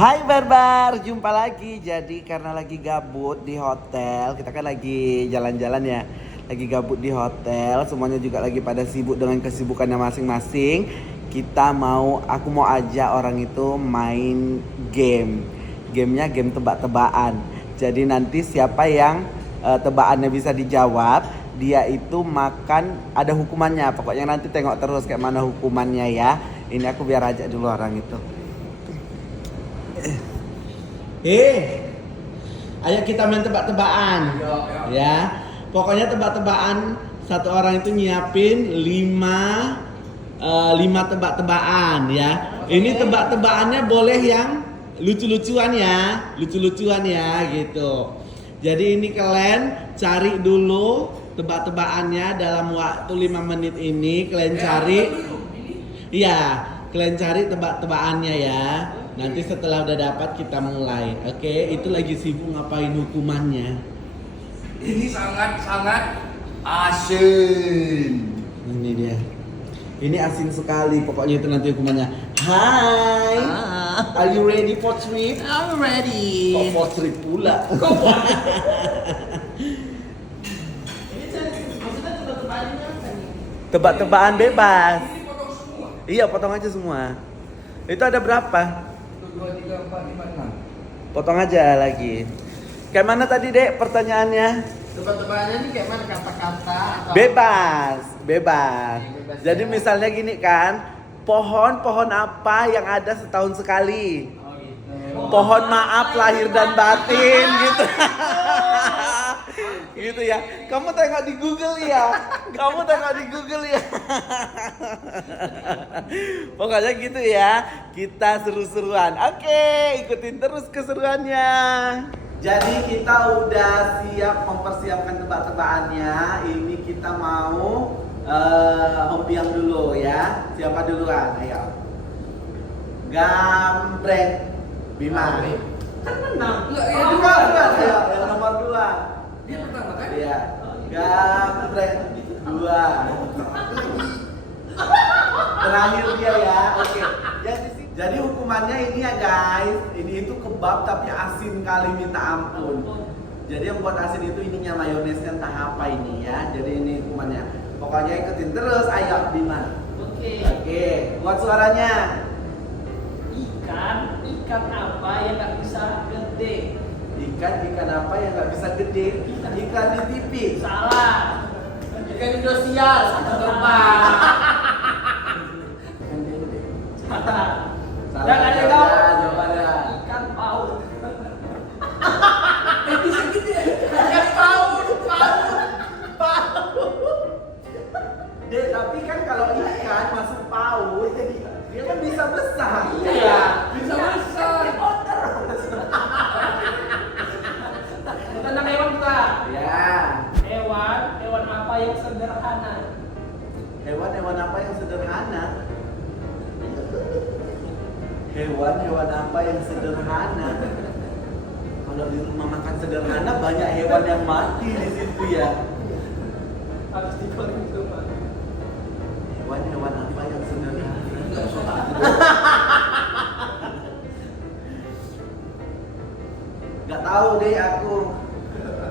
Hai Barbar, jumpa lagi. Jadi karena lagi gabut di hotel, kita kan lagi jalan-jalan ya. Lagi gabut di hotel, semuanya juga lagi pada sibuk dengan kesibukannya masing-masing. Aku mau ajak orang itu main game. Gamenya game tebak-tebakan. Jadi nanti siapa yang tebakannya bisa dijawab, dia itu makan, ada hukumannya. Pokoknya nanti tengok terus kayak mana hukumannya ya. Ini aku biar ajak dulu orang itu. Ayo kita main tebak-tebakan. Ya. Pokoknya tebak-tebakan, satu orang itu nyiapin 5 tebak-tebakan ya. Ini tebak-tebakannya boleh yang lucu-lucuan ya. Lucu-lucuan ya gitu. Jadi ini kalian cari dulu tebak-tebakannya dalam waktu 5 menit ini kalian cari. Iya, kalian cari tebak-tebakannya ya. Nanti setelah udah dapat kita mulai. Oke, itu lagi sibuk ngapain hukumannya? Ini sangat asin. Ini dia. Ini asin sekali. Pokoknya itu nanti hukumannya. Hai. Are you ready for trip? I'm ready. Kok for trip pula? Maksudnya tebak-tebakannya apa nih? Tebak-tebakan bebas. Ini potong semua. Iya, potong aja semua. Itu ada berapa? 1, 2, 3, 4, 5, 6. Potong aja lagi. Kayak mana tadi, Dek, pertanyaannya? Tebak-tebakannya ini kayak mana, kata-kata atau Bebas, bebas. Bebas Jadi ya. misalnya gini kan, pohon apa yang ada setahun sekali? Oh gitu. Pohon maaf lahir dan batin gitu. Gitu ya. Kamu tengok di Google ya. Pokoknya gitu ya. Kita seru-seruan. Oke, ikutin terus keseruannya. Jadi kita udah siap mempersiapkan tebak-tebakannya. Ini kita mau hompiang dulu ya. Siapa duluan? Ayo. Gambreng. Bima. Kan menang. Enggak, Yang nomor 2. Ayo, yang nomor 2. Dia pertama kan? Iya. Gambreng 2. Terakhir dia ya. Oke. Jadi hukumannya ini ya guys. Ini itu kebab tapi asin kali minta ampun. Jadi yang buat asin itu ininya mayonesnya entah apa ini ya. Jadi ini hukumannya. Pokoknya ikutin terus. Ayo Bima. Oke. Buat suaranya. Ikan apa yang nggak bisa gede? Ikan apa yang nggak bisa gede? Ikan di TV. Salah. Ikan Indosiar satu terbang. Salah. Salah Yang ada kau. jawabannya. Ikan paus. Bisa gitu ya? Ikan paus. Dek, tapi kan kalau ikan masuk paus, dia kan bisa besar. Iya, bisa besar. Tentang hewan juga. Ya. Hewan apa yang sederhana? Hewan apa yang sederhana? Hewan apa yang sederhana? Kalau di rumah makan sederhana banyak hewan yang mati di situ ya. Harus digoreng coba. Hewan apa yang sederhana? Gak tahu deh aku.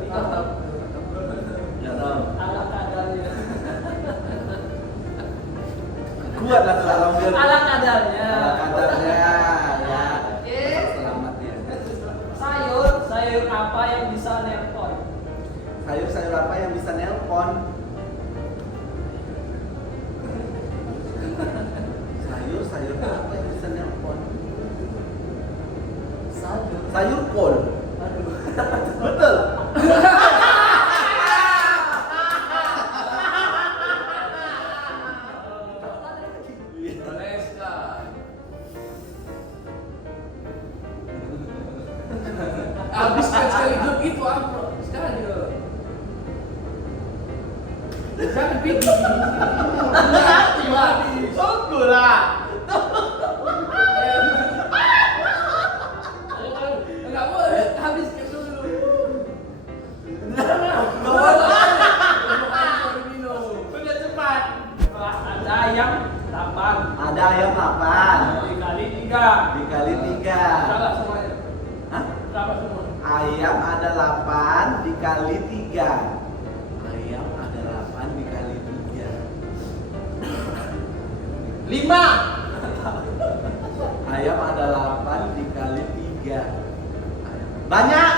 Gak tahu. Ala kadarnya. Kuat lah kalau ambil. Ala kadarnya. Kadarnya ya. Oke. Selamat ya. Sayur apa yang bisa nelpon? Sayur apa yang bisa nelpon? Sayur apa yang bisa nelpon? Sayur kol. Betul. Habis kan sekali hidup itu apa? Sekarang dia. Jangan pikir. Tunggu lah. Enggak boleh habis dulu. Udah cepat. Ada ayam 8. Ada ayam apa? Dikali 3. Dikali 3. Berapa semuanya? Hah? Berapa semua? Ayam ada 8 dikali 3. Ayam ada 8 dikali 3. 5. Ayam ada 8 dikali 3. Banyak.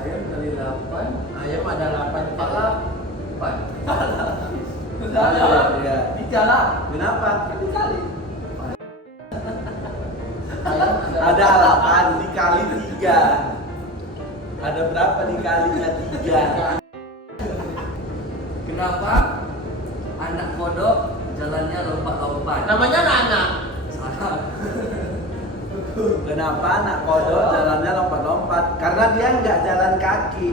Ayam kali 8. Ayam ada 8 kepala. 4. Ya. Bicara. Kenapa? Dikali. Ada 8 dikali 3. Ada berapa dikalinya 3? Kenapa anak kodok jalannya lompat-lompat? Namanya anak. Salah. Kenapa anak kodok jalannya lompat-lompat? Karena dia nggak jalan kaki.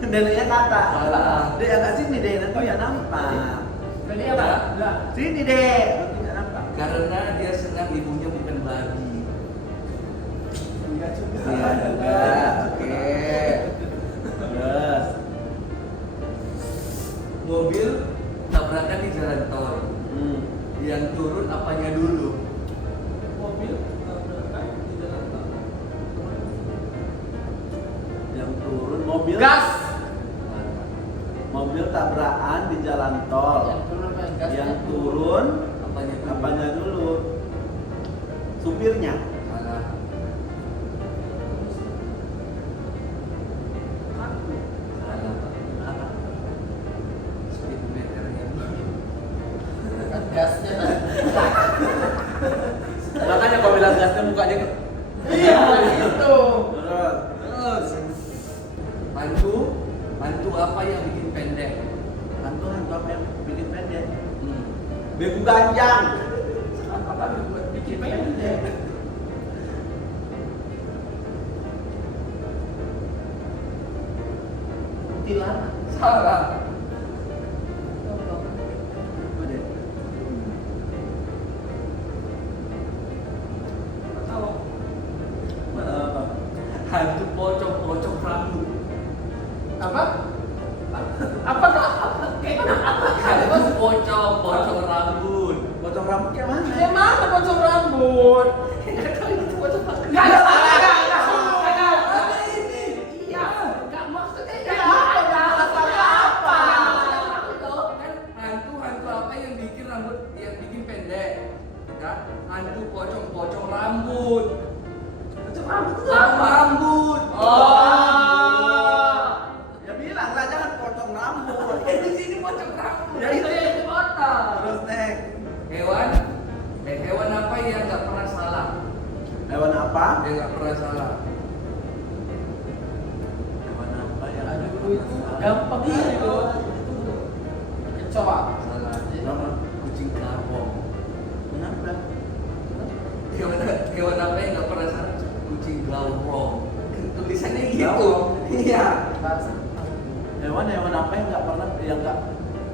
Neneknya kata. Salah. Dek agak sini deh, nanti ya nampak. Ini apa? Enggak. Sini deh, nanti nggak nampak. Karena dia senang ibunya bukan babi. Iya juga. Iya juga. Oke. Terus. Mobil tabrakan di jalan tol. Hmm. Yang turun apanya dulu? Mobil tabrakan di jalan tol. Yang turun mobil. Gas. Mobil tabrakan di jalan tol. Yang turun main gas. Yang turun Apanya dulu? apanya dulu? Supirnya. Salah. Salah, Pak. Speedometernya. Gasnya. Makanya kau bilang gasnya mukanya ke. Iya, gitu. Terus. Terus. Hantu apa yang bikin pendek? Hantu apa yang bikin pendek? Hmm. Begu ganjang. Apa buat bikin pendek? Kuntilanak. Salah. Apa deh? Tahu. Apa? Hantu pocong rambut. Apa? Apa? Kayak mana? Hantu pocong rambut. Pocong rambutnya mana? Kayak mana pocong rambut? Nggak tahu itu pocong rambut. Nggak ada. Iya, nggak maksudnya nggak ada. Maksudnya apa? Kan hantu apa yang bikin pendek? Kan? Hantu pocong rambut. Pocong rambut itu apa? Rambut. Ya bilang lah jangan pocong rambut. Di sini pocong rambut. Ya itu yang di kota. Terus next. Hewan apa yang nggak pernah salah? Hewan apa? Yang nggak pernah salah. Hewan apa yang ada? Aduh itu gampang itu. Kecoa. Salah. Apa? Kucing karong. Kenapa? Hewan apa yang nggak pernah salah? Kucing gaurong. Tulisannya gitu. Gaurong? Iya. Bahasa. Hewan apa yang nggak pernah Hewan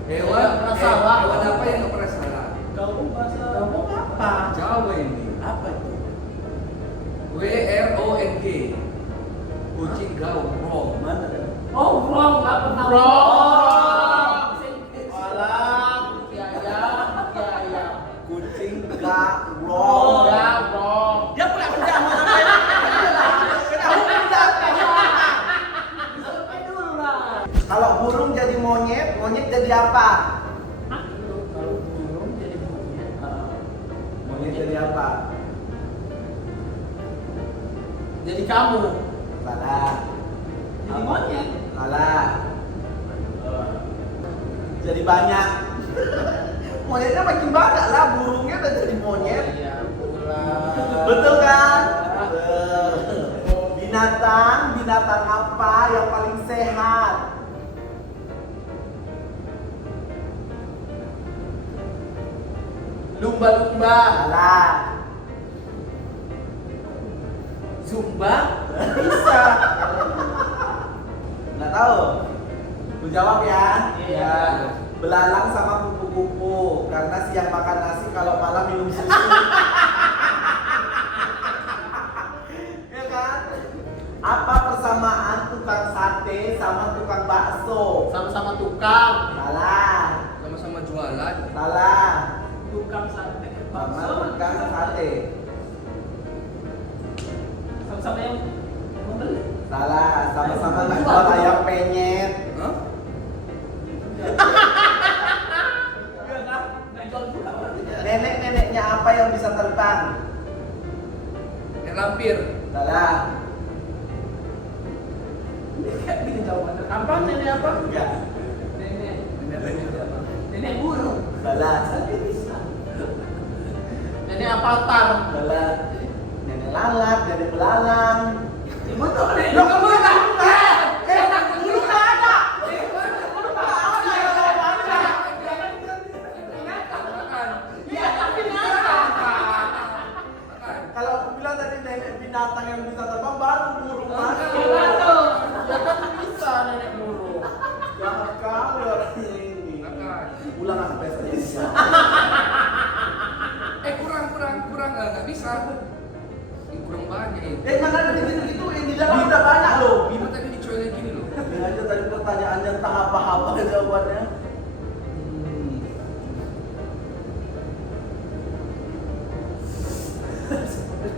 Nggak pernah salah. Hewan apa yang nggak pernah salah? Gampang bahasa. Gampang apa? Jawa ini. Apa itu? WRONG. Kucing gaurong. Mana ada? Oh, wrong, nggak pernah Wrong. Alam, kiaya. Kucing gaurong. Ya, wrong. Dia punya mau ngapain? Sampai dulu lah. Kalau burung jadi monyet jadi apa? Kalau burung jadi monyet. Monyet jadi apa? Jadi kamu. Salah. Jadi monyet. Salah. Jadi banyak. Monyetnya makin banyak lah, burungnya udah jadi monyet. Iya, pulang. Betul kan? Binatang apa yang paling sehat? Lumba-lumba. Salah. Zumba. Bisa. Nggak tahu. Lu jawab ya. Iya. Belalang sama kupu-kupu karena siang makan nasi kalau malam minum susu. Ya kan? Apa persamaan tukang sate sama tukang bakso? Sama-sama tukang. Salah. Sama-sama Salah. Tukang sate. Mama Bakso. tukang sate. Sama-sama yang membeli. Salah, sama-sama nggak jual ayam penyet. Hah? Iya kan? Nggak jual juga berarti. Nenek-neneknya apa yang bisa terbang? Yang lampir. Salah. Ini kayak gini jawabannya. Apa nenek apa? Enggak. Nenek. Nenek. Nenek burung. Salah. Nenek avatar. Salah. Nenek lalat, nenek belalang. Betul nenek. Lo kamu enggak? Nenek burung nggak ada. Iya tapi nyata. Kalau aku bilang tadi nenek binatang yang bisa terbang baru burung masuk. Gimana? Ya kan bisa nenek burung. Jangan kali orang ini. Ulang sampai selesai. Kurang nggak bisa. Kurang banyak ini. Mana ada gitu-gitu yang di dalam udah banyak loh. Bima tadi dicoyolin gini loh. Ini aja tadi pertanyaannya entah apa-apa jawabannya.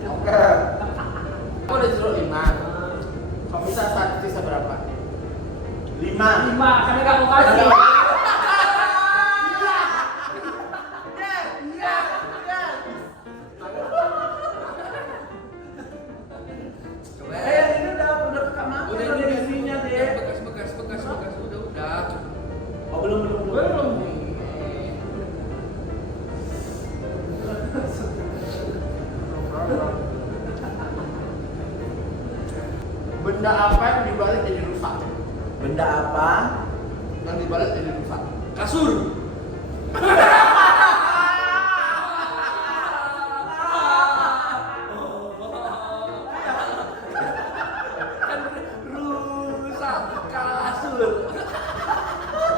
Oke. Aku udah jeruk 5. Kalau bisa satu sisa berapa? 5. Lima, karena nggak mau kasih. Coba. Ini udah kemana? Udah ini isinya deh. bekas udah. Oh belum. Belum. Benda apa yang dibalik jadi rusak? Benda apa? Yang dibalik jadi rusak. Kasur. Kan rusak kasur.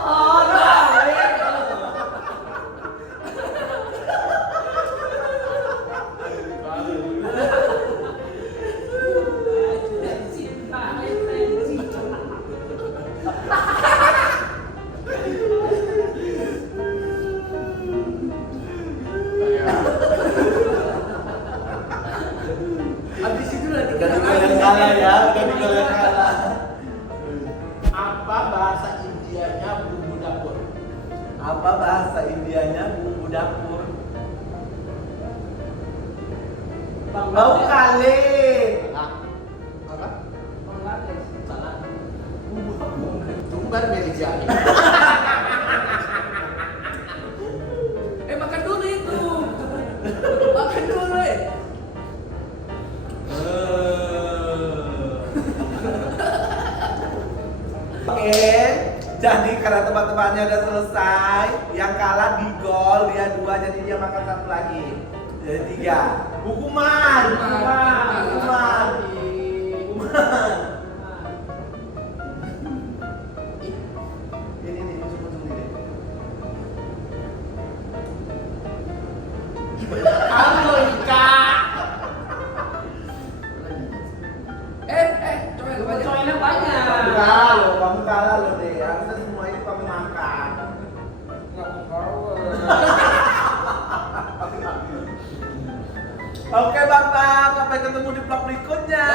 Oh, baik. Habis itu nanti Jadi kalian kalah ya, jadi kalian kalah. Apa bahasa Indianya bumbu dapur? Apa bahasa Indianya bumbu dapur? Bau kali. Salah. Apa? Bangladesh. Salah. Bumbu dapur. Tumbar milik jahe. makan dulu itu. Makan dulu Oke, jadi karena teman-temannya udah selesai, yang kalah di gol, dia 2, jadi dia makan 1 lagi. Jadi 3. Hukuman. Hukuman. Ini musuh-musuh ini. Halo Ika. Coba Cobainnya banyak. Kalah loh, kamu kalah loh deh. Harusnya semua itu kamu makan. Oke Bang, sampai ketemu di vlog berikutnya.